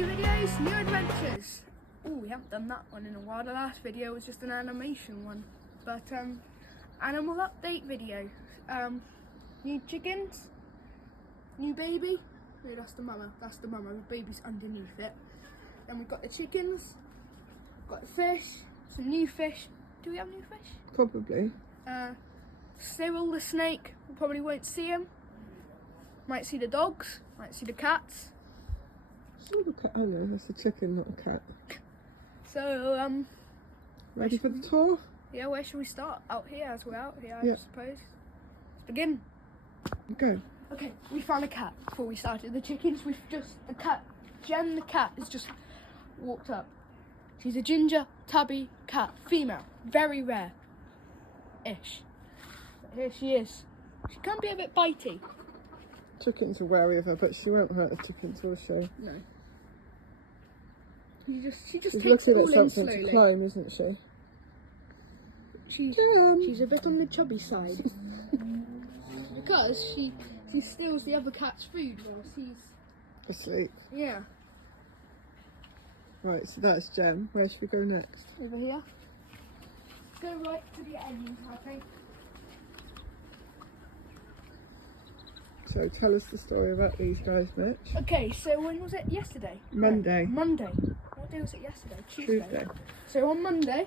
New videos, new adventures. Oh, we haven't done that one in a while. The last video was just an animation one. But animal update video. New chickens, new baby. No, that's the mama. That's the mama. The baby's underneath it. Then we've got the chickens, got the fish, some new fish. Do we have new fish? Probably. Cyril the snake. We probably won't see him. Might see the dogs. Might see the cats. Oh no, that's a chicken, not a cat. So Ready for the tour? yeah, where should we start? Out here, as we're out here, Yeah. I suppose. Let's begin. Go. Okay, we found a cat before we started the chickens. Jen the cat has just walked up. She's a ginger tabby cat, female, very rare-ish. But here she is. She can be a bit bitey. Chickens are wary of her, but she won't hurt the chickens, will she? No. She just She's takes it looking all at in something slowly. to climb, isn't she? She's a bit on the chubby side. Because she steals the other cat's food while she's... Asleep. Yeah. Right, so that's Jem. Where should we go next? Over here. Go right to the end, I think. So tell us the story about these guys, Mitch. Okay, so when was it? Yesterday? Monday. No, Monday. What day was it yesterday? Tuesday. So on Monday,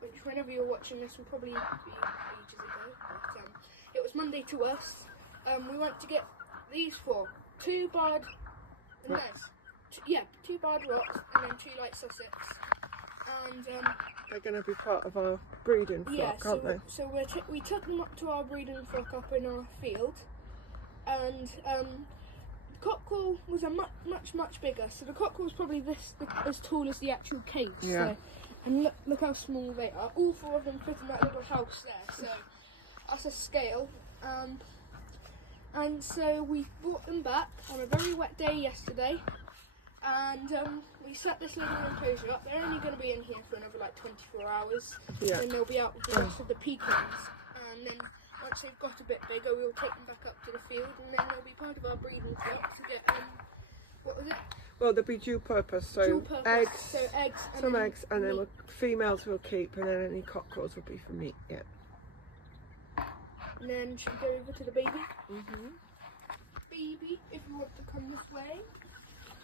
which whenever you're watching this will probably be ages ago, but it was Monday to us. We went to get these four. Two barred and two barred rocks and then two light Sussex. And They're going to be part of our breeding flock, aren't they? so we took them up to our breeding flock up in our field. And cockerel was a much bigger. So the cockerel was probably as tall as the actual cage. Yeah. So, and look how small they are. All four of them fit in that little house there. So that's a scale. And so we brought them back on a very wet day yesterday. And we set this little enclosure up. They're only going to be in here for another like 24 hours. Yeah. Then they'll be out with the rest of the pecans. And then once they've got a bit bigger, we'll take them back up to the field, and then they'll be part of our breeding flock to get what was it? Well, they'll be dual purpose, so Dual purpose. eggs, So eggs, and some then eggs, and then meat. females we'll keep, and then any cockerels will be for meat. Yeah. And then should we go over to the baby? Mhm. Baby, if you want to come this way,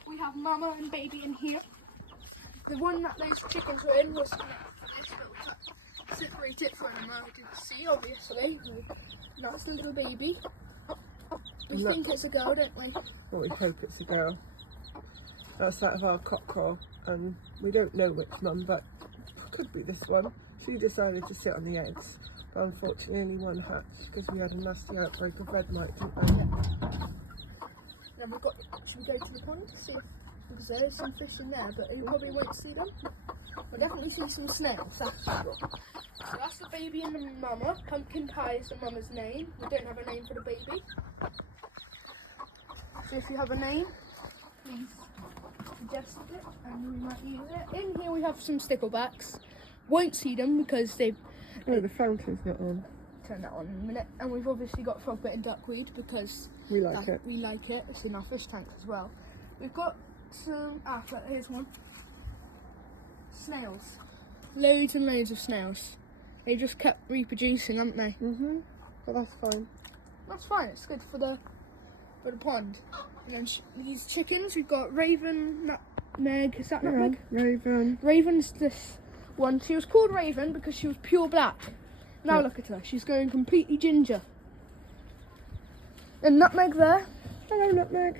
we have mama and baby in here. The one that those chickens were in was connected to this, but we can't separate it from emergency, obviously. That's the little baby. We think it's a girl, don't we? Well, we hope it's a girl. That's that of our cockerel, and we don't know which mum, but could be this one. She decided to sit on the eggs, but unfortunately only one hatched because we had a nasty outbreak of red mite, didn't we? Then should we go to the pond to see if, because there is some fish in there, but you probably won't see them. We'll definitely see some snails, that's for sure. So that's the baby and the mama. Pumpkin Pie is the mama's name. We don't have a name for the baby. So if you have a name, please suggest it and we might use it. In here we have some sticklebacks. Won't see them because they've... Oh, the fountain's not on. Turn that on in a minute. And we've obviously got frog-bitten duckweed because We like it. we like it. It's in our fish tank as well. We've got some... here's one. Snails. Loads and loads of snails. They just kept reproducing, haven't they? Mhm. But that's fine. That's fine. It's good for the pond. And then these chickens, we've got Raven, Nutmeg. Is that Nutmeg? Raven. Raven's this one. She was called Raven because she was pure black. Now look at her. She's going completely ginger. And Nutmeg there. Hello, Nutmeg.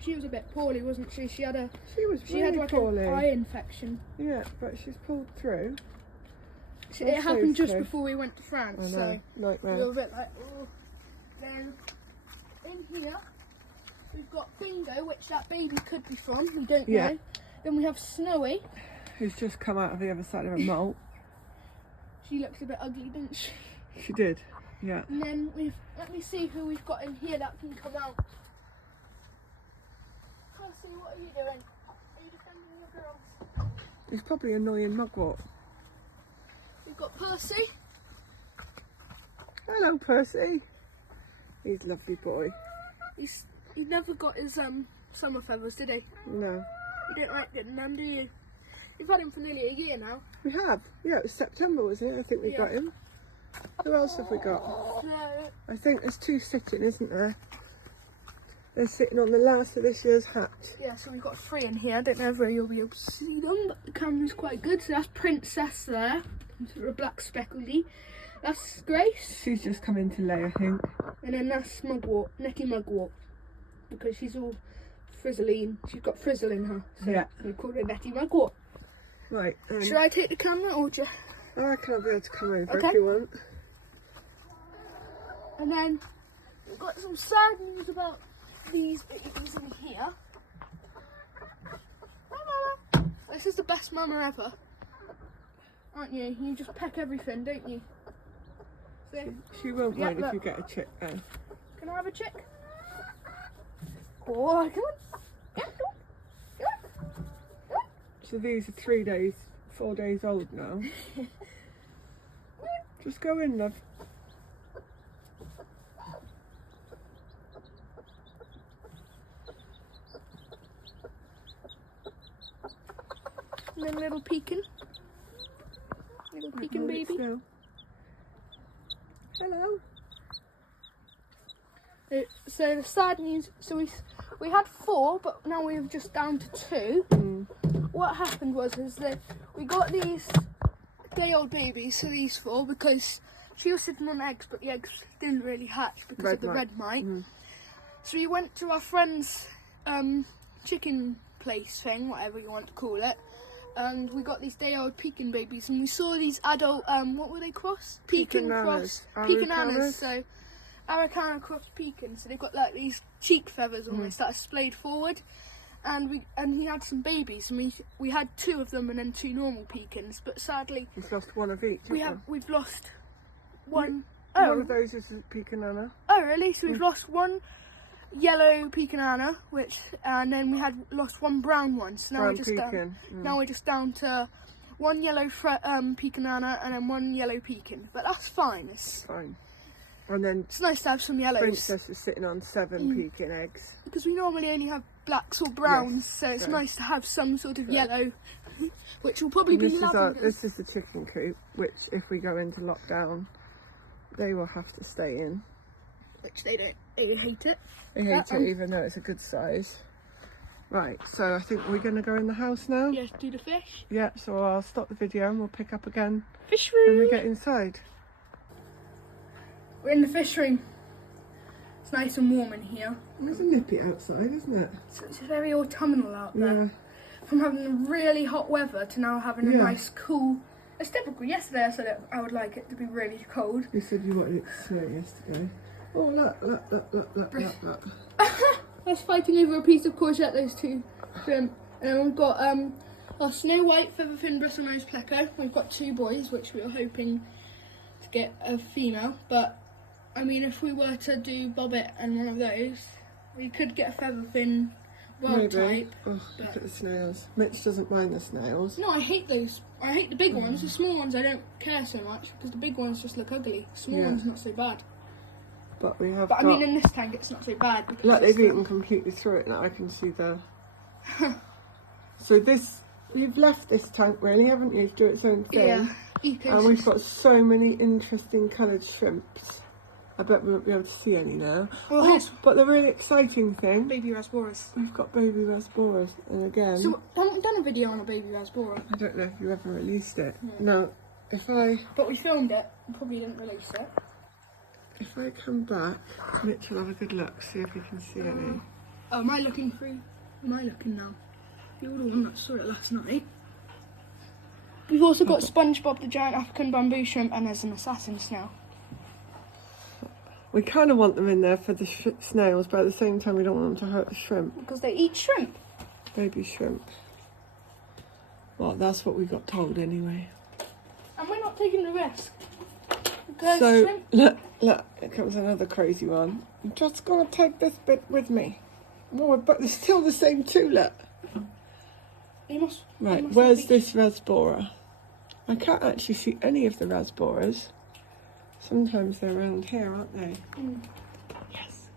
She was a bit poorly, wasn't she? She had She had really like poorly. an eye infection. Yeah, but she's pulled through. It happened just so. before we went to I France, know. so we Nightmare. were a bit like, oh. Then in here we've got Bingo, which that baby could be from. We don't Yeah. know. Then we have Snowy. Who's just come out of the other side of a molt. She looks a bit ugly, doesn't she? She did. Yeah. And then let me see who we've got in here that can come out. Percy, what are you doing? Are you defending your girls? He's probably annoying mugwort. We've got Percy. Hello, Percy. He's a lovely boy. He never got his summer feathers, did he? No. You don't like getting them, do you? You've had him for nearly a year now. We have. Yeah, it was September, wasn't it? I think we got him. Who else have we got? So, I think there's 2 sitting, isn't there? They're sitting on the last of this year's hatch. yeah, so we've got 3 in here. I don't know if you'll be able to see them, but the camera's quite good. So that's Princess there, sort of black speckledy. That's Grace, She's just come in to lay, I think. and then that's Mugwort, Nettie Mugwort, because she's all frizzly and she's got frizzle in her. So Yeah. we call her Nettie Mugwort. Right. Should I take the camera or just? I reckon I'll be able to come over Okay. if you want. And then we've got some sad news about these babies in here. Hi, Mama. This is the best mama ever, aren't you? You just peck everything, don't you? So, She won't Yeah, mind if look. you get a chick there. can I have a chick? Oh, come on. Yeah, come on. Come on. Come on. So these are 4 days old now. Just go in, love. And then little pekin. Little pekin Hold it baby. still. Hello. So the sad news, so we had 4, but now we're just down to 2. What happened is that we got these day-old babies, so these 4, because she was sitting on eggs, but the eggs didn't really hatch because of the red mite. So we went to our friend's chicken place thing, whatever you want to call it, and we got these day-old Pekin babies, and we saw these adult, what were they cross? Pekin cross, Pekinanas, so Araucana cross Pekin, so they've got like these cheek feathers almost that are splayed forward, and he had some babies, and we had 2 of them and then 2 normal Pekins, but sadly We've lost one of each. we've lost one. One of those is a Pekinana. Oh really? So we've lost one yellow Pekinana, and then we had lost one brown one. So now Brown we're just down. Pekin. Now we're just down to one yellow Pekinana and then one yellow Pekin. But that's fine. Fine. And then It's nice to have some yellows Princess is sitting on 7 Pekin eggs. because we normally only have blacks or browns. Yes, So it's so- nice to have some sort of yellow, which will probably be lavender. This is the chicken coop, which if we go into lockdown, they will have to stay in. Which they don't. They hate it. They hate it even though it's a good size. Right, so I think we're going to go in the house now. Yes, do the fish. Yeah, so I'll stop the video and we'll pick up again Fish when room. we get inside. We're in the fish room. It's nice and warm in here. It's a nippy outside, isn't it? So it's very autumnal out there. Yeah. From having really hot weather to now having a Yeah. nice cool. It's typical. Yesterday I said I would like it to be really cold. You said you wanted it to snow yesterday. Oh, look. I was fighting over a piece of courgette, those 2 shrimp. And then we've got our Snow White Featherfin Bristlenose Pleco. We've got 2 boys, which we were hoping to get a female. But, I mean, if we were to do Bobbit and one of those, we could get a Featherfin wild type. Oh, look at the snails. Mitch doesn't mind the snails. No, I hate those. I hate the big ones. The small ones I don't care so much because the big ones just look ugly. Small ones not so bad. But we have But got... I mean, in this tank it's not so bad. Because Look, it's they've eaten completely through it now. I can see the... So this... You've left this tank really, haven't you, to do its own thing? Yeah, And we've got so many interesting coloured shrimps. I bet we won't be able to see any now. Well, Oh, here's but the really exciting thing, baby rasboras. we've got baby rasboras. And again, So I haven't done a video on a baby rasbora, I don't know if you ever released it. Now, if I but we filmed it and probably didn't release it. come back, Mitch will have a good look, see if he can see any. Oh, am I looking through? Am I looking now? You're the one that saw it last night. We've also got SpongeBob the giant African bamboo shrimp, and there's an assassin snail. We kind of want them in there for the snails, but at the same time we don't want them to hurt the shrimp. Because they eat shrimp. Baby shrimp. Well, that's what we got told anyway. And we're not taking the risk. Because So, shrimp... look, here comes another crazy one. I'm just going to take this bit with me. Oh, but it's still the same 2, look. You must... Right, where's this rasbora? I can't actually see any of the rasboras. Sometimes they're around here, aren't they? Mm. Yes,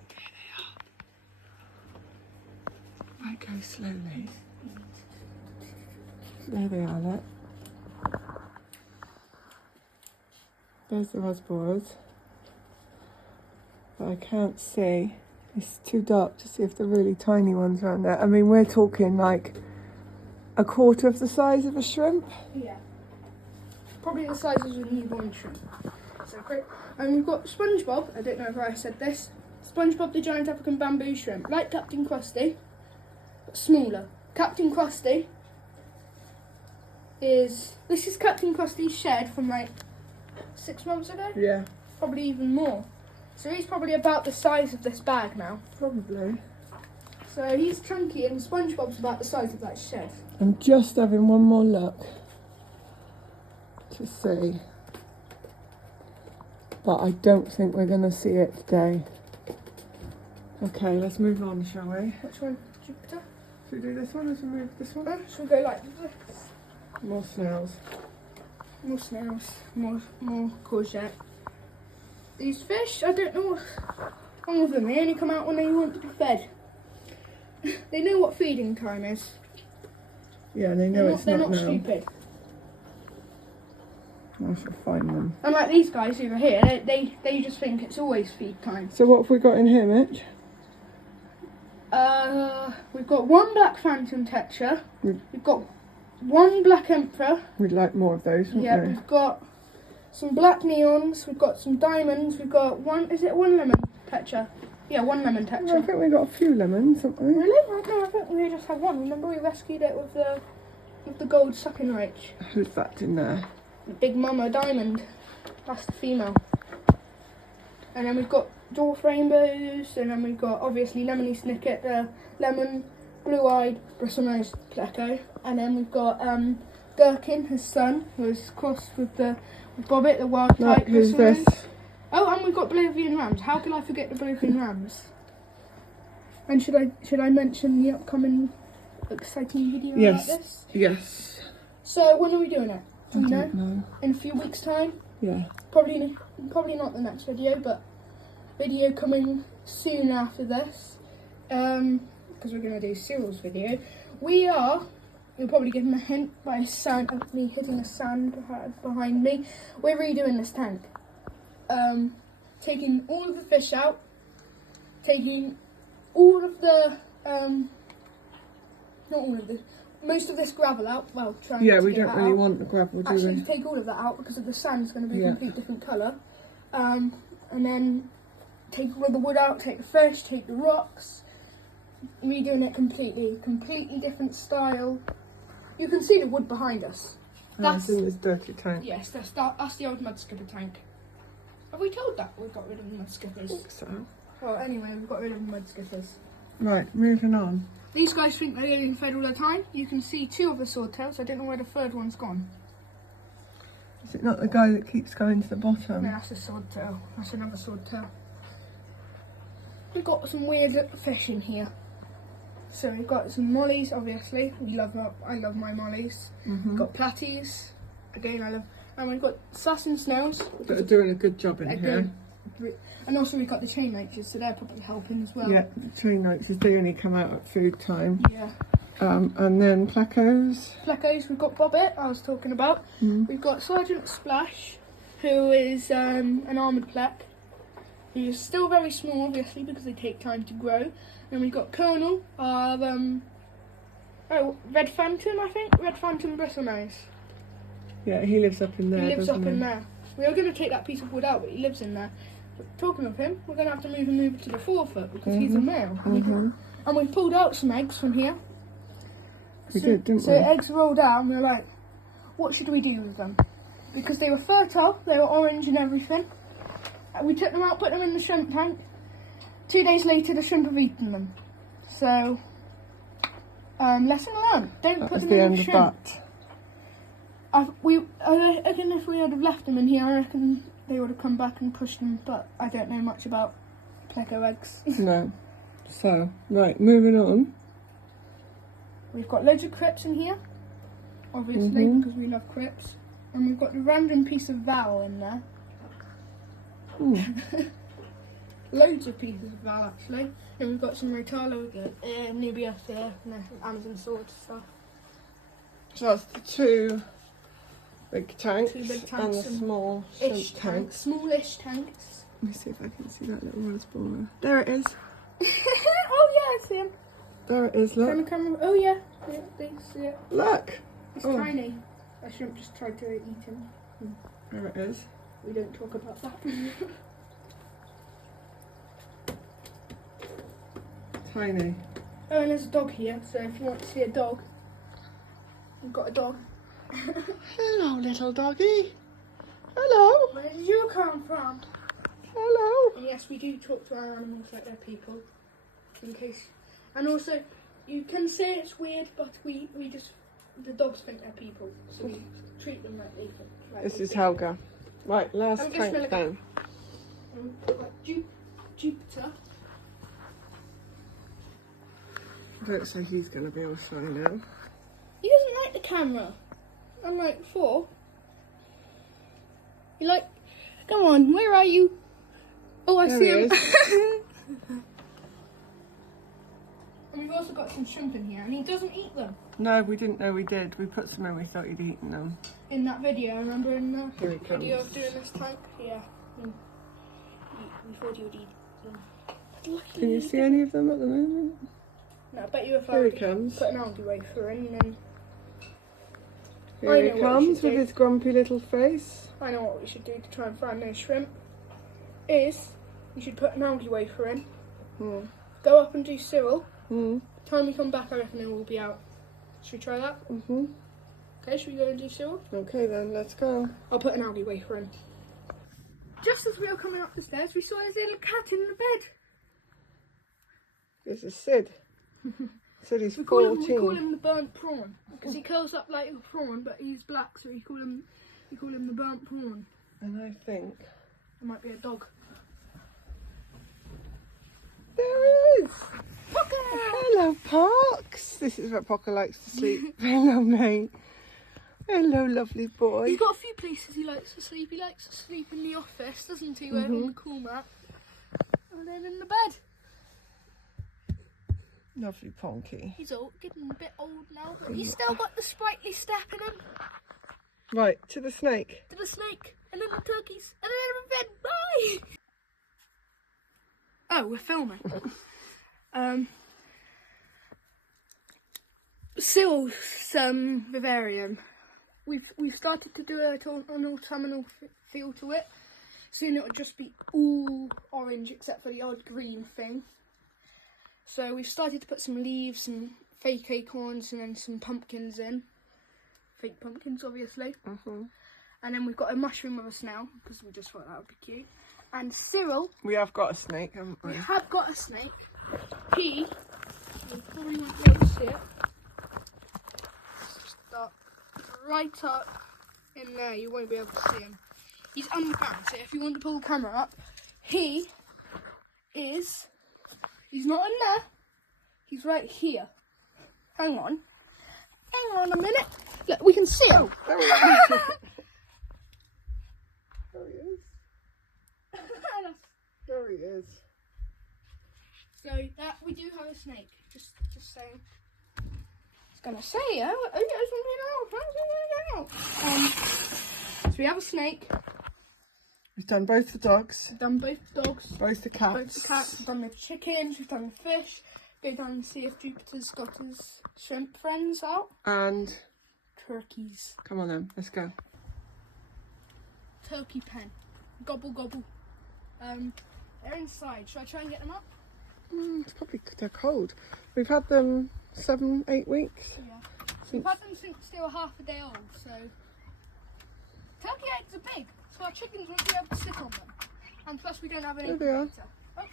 there very slowly. There they are, look. There's the rasboras. But I can't see. It's too dark to see if the really tiny ones are on there. I mean, we're talking like a quarter of the size of a shrimp. Yeah. Probably the size of a newborn shrimp. So great. And we've got SpongeBob. I don't know if I said this. SpongeBob the giant African bamboo shrimp. Like Captain Krusty, but smaller. Captain Krusty is... This is Captain Krusty's shed from like 6 months ago. Yeah. Probably even more. So he's probably about the size of this bag now. Probably. So he's chunky and SpongeBob's about the size of that shed. I'm just having one more look to see. But I don't think we're going to see it today. Okay, let's move on, shall we? Which one? Jupiter? Should we do this one or should we move this one? Should we go like this? More snails. More snails. More courgette. These fish, I don't know what's wrong with them. They only come out when they want to be fed. They know what feeding time is. Yeah, they know it's they're not not now. stupid. I shall find them. Unlike these guys over here, they just think it's always feed time. So what have we got in here, Mitch? We've got one black phantom tetra. Mm. We've got one black emperor. We'd like more of those, wouldn't Yeah, we? we've got some black neons. We've got some diamonds. We've got one. Is it one lemon tetra? Yeah, one lemon Well, I tetra. think we got a few lemons, haven't we? Really? No, I think we just had one. Remember we rescued it with the gold sucking roach. Who's that in there? The big mama diamond. That's the female. And then we've got dwarf rainbows, and then we've got obviously lemony snicket, the lemon, blue-eyed, bristle-nosed pleco, and then we've got Gherkin, his son, who is crossed with Bobbit, the wild type. Look, who's this? bristle-nosed. Oh, and we've got Bolivian rams. How could I forget the Bolivian rams? And should I mention the upcoming exciting video Yes. about this? Yes. So when are we doing it? I Do you don't know? know. In a few weeks' time. Yeah. Probably not the next video, but video coming soon after this, because we're going to do Cyril's video. You're probably getting a hint by a sound of me hitting a sand behind me. We're redoing this tank. Taking all of the fish out, taking all of the, not all of the, most of this gravel out. Well, trying Yeah, to we get don't that really out. want the gravel, do Actually, we? take all of that out because of the sand's going to be a Yeah. complete different colour. And then take all of the wood out, take the fish, take the rocks. Redoing it completely different style. You can see the wood behind us. That's in this dirty tank. Yes, that's the old mud skipper tank. Have we told that we've got rid of the mud I skippers? think so. Well, anyway, we've got rid of the mud skippers. Right, moving on. These guys think they're getting fed all the time. You can see 2 of the swordtails. I don't know where the 3rd one's gone. Is it not the guy that keeps going to the No, bottom? that's a swordtail. That's another swordtail. We've got some weird fish in here. So we've got some mollies, obviously. I love my mollies. We've got platies. Again, I love. And we've got sass and snails. That are doing a good job in They're here. good. And also we've got the chain roaches, so they're probably helping as well. Yeah, the tree notes, they only come out at food time. Yeah. And then plecos. Plecos, we've got Bobbit, I was talking about. We've got Sergeant Splash, who is an armoured plec. He's still very small, obviously, because they take time to grow. And we've got Colonel, Red Phantom, I think? Red Phantom Bristlenose. Yeah, he lives up in there. He lives doesn't up in there. We are going to take that piece of wood out, but he lives in there. But talking of him, we're going to have to move him over to the 4-foot because he's a male. And we pulled out some eggs from here. We did, didn't So we? eggs rolled out and we were like, what should we do with them? Because they were fertile, they were orange and everything. We took them out, put them in the shrimp tank. 2 days later, the shrimp have eaten them. So, lesson learned. Don't That put was them the in end the of shrimp. that. I reckon if we had have left them in here, I reckon they would have come back and pushed them, but I don't know much about pleco eggs. No. So, right, moving on. We've got loads of crypts in here, obviously, because we love crypts. And we've got the random piece of vowel in there. loads of pieces of Val actually. And we've got some Rotalo nearby us here, and the Amazon sword stuff. So that's the two big tanks, Two big and tanks the and small Ish shrimp tank. tanks, smallish tanks. Let me see if I can see that little rose borer. There it is. Oh yeah, I see him. There it is, look. Come. Oh yeah, they see it. Look. It's Oh. tiny. A shrimp just tried to eat him. There it is. We don't talk about that. Tiny. Oh, and there's a dog here, so if you want to see a dog, we've got a dog. Hello, little doggy. Hello. Where did you come from? Hello. And yes, we do talk to our animals like they're people, in case. And also, you can say it's weird, but we just, the dogs think they're people, so we treat them like they think. Like This they is think. Helga. Right, last I'm just tank gonna then. We've got Jupiter. I don't say he's going to be all shy now. He doesn't like the camera. Unlike before. He like, come on, where are you? Oh, I There see he him. is. And we've also got some shrimp in here, and he doesn't eat them. No, we didn't know we did. We put some in, we thought he'd eaten them. In that video, remember in the Here he video comes. of doing this tank? Yeah. We thought he would eat them. But luckily Can you he see didn't. any of them at the moment? No, I bet you if Here he I comes. put an algae wafer in, then I Here he know what we comes should with do. his grumpy little face. I know what we should do to try and find those shrimp. Is we should put an algae wafer in, Hmm. go up and do Cyril. Hmm. Time we come back, I reckon it will be out. Should we try that? Mhm. Okay, should we go and do Cyril? Okay then, let's go. I'll put an algae wafer in. Just as we were coming up the stairs, we saw this little cat in the bed. This is Sid. Sid is We call 14. him the burnt prawn because he curls up like a prawn, but he's black, so we call him the burnt prawn. And I think It might be a dog. there he is. Pocket! Hello, Pox. This is where Pocker likes to sleep. Hello, mate. Hello, lovely boy. He's got a few places he likes to sleep. He likes to sleep in the office, doesn't he? Where on the cool mat, and then in the bed. Lovely Ponky. He's old, getting a bit old now, but he's still got the sprightly step in him. Right, to the snake. To the snake, and then the turkeys, and then in bed. Bye. Oh, we're filming. Cyril's vivarium. We've started to do an autumnal feel to it. Soon it will just be all orange except for the odd green thing. So we've started to put some leaves and fake acorns and then some pumpkins in. Fake pumpkins, obviously. And then we've got a mushroom with us now because we just thought that would be cute. And Cyril, We have got a snake, haven't we? we have got a snake. You probably won't be able to see it. Just up, right up in there, you won't be able to see him. He's underground, so if you want to pull the camera up, he's not in there, he's right here. Hang on a minute. Look, we can see him. There he is. There he is. There he is. So that we do have a snake. Just saying. It's gonna say so we have a snake. We've done both the dogs, We've done both the dogs, both the cats. both the cats. We've done the chickens. We've done the fish. Go down and see if Jupiter's got his shrimp friends out. And Turkeys. come on then, let's go. Turkey pen. Gobble gobble. They're inside. Should I try and get them up? It's probably they're cold. We've had them 7-8 weeks. Yeah. We've had them since they were half a day old, so turkey eggs are big, so our chickens won't be able to sit on them. And plus we don't have any There they are. incubator. Oh,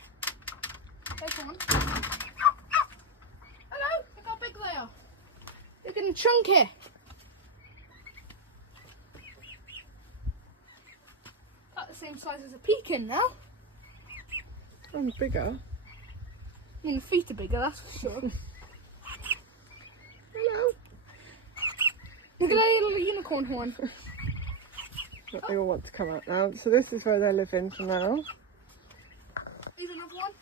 there's one. Hello, look how big they are. They're getting chunky. About the same size as a pekin now. And bigger. I mean, the feet are bigger, that's for sure. Hello. Look at that little unicorn horn. But they all want to come out now. So this is where they're living for now. These are have one?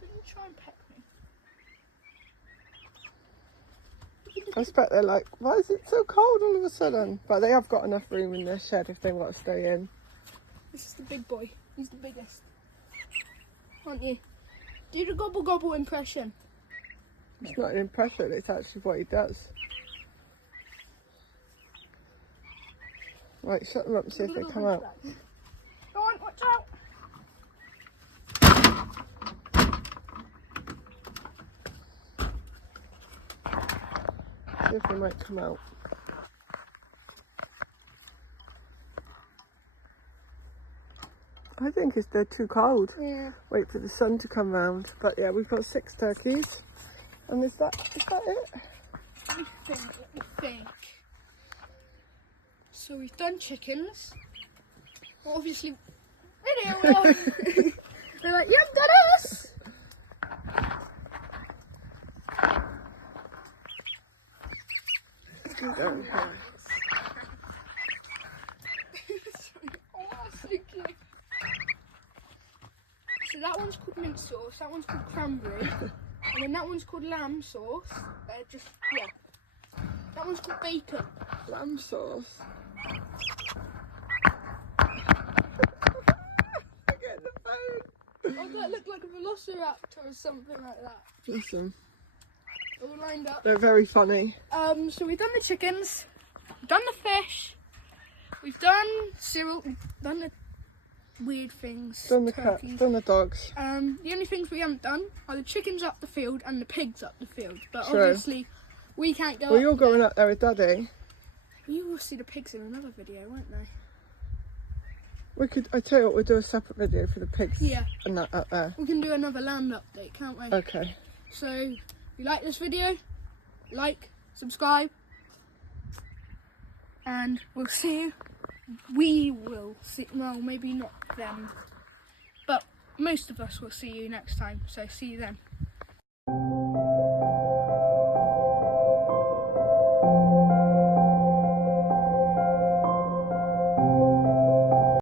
Didn't try and peck me. I expect they're like, why is it so cold all of a sudden? But they have got enough room in their shed if they want to stay in. This is the big boy. He's the biggest. Aren't you? Do the gobble gobble impression. It's not an impression, it's actually what he does. Right, shut them up and see if they come out. Go on, watch out. See if they might come out. I think they're too cold. Yeah. Wait for the sun to come round. But yeah, we've got 6 turkeys. And is that it? Let me think. So we've done chickens. Well, obviously, video. They're like, you haven't done us. Very nice. Oh, that's so cute. So that one's called mint sauce, that one's called cranberry, and then that one's called lamb sauce. That one's called bacon. Lamb sauce. Get the phone. Oh, that looked like a velociraptor or something like that. Listen, All lined up. they're very funny. So we've done the chickens, we've done the fish, we've done cereal, we've done the weird things. Done the cats, turkeys. done the dogs. The only things we haven't done are the chickens up the field and the pigs up the field. But True. obviously, we can't go. Well, up you're going up there with Daddy. You will see the pigs in another video, won't they? I tell you what, we'll do a separate video for the pigs. Yeah. And that up there. We can do another land update, can't we? Okay. So, if you like this video, like, subscribe, and we'll see you. We will see, well, maybe not them, but most of us will see you next time. So, see you then.